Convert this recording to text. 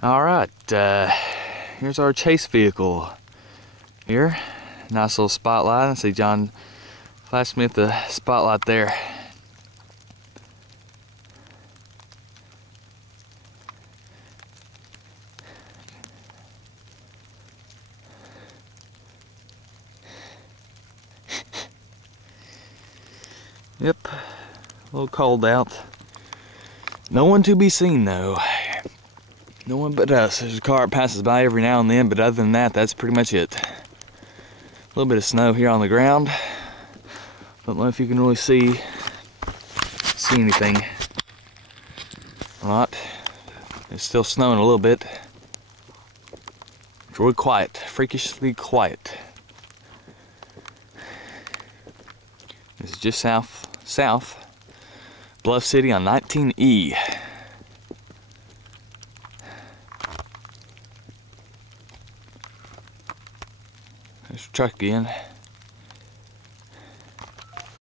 Alright, here's our chase vehicle here. Nice little spotlight. I see John flashed me at the spotlight there. Yep, a little cold out. No one to be seen though. No one but us. There's a car that passes by every now and then, but other than that, that's pretty much it. A little bit of snow here on the ground. Don't know if you can really see anything or not. It's still snowing a little bit. It's really quiet, freakishly quiet. This is just south Bluff City on 19E. There's a truck again.